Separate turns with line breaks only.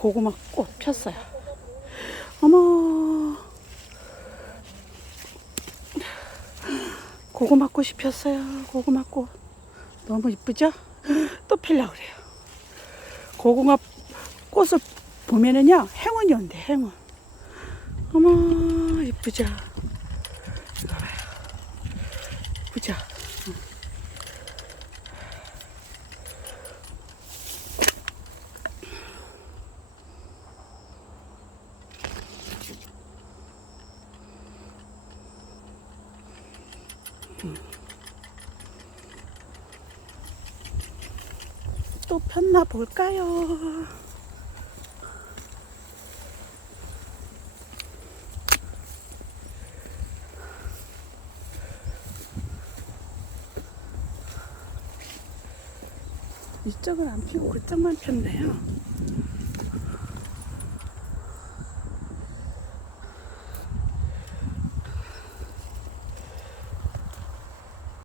고구마 꽃 폈어요. 어머. 고구마 꽃이 폈어요. 고구마 꽃. 너무 이쁘죠? 또 필라 그래요. 고구마 꽃을 보면은요, 행운이 온대, 행운. 어머, 이쁘죠? 이거 봐요. 이쁘죠? 또 폈나 볼까요? 이쪽은 안 피고 그쪽만 폈네요.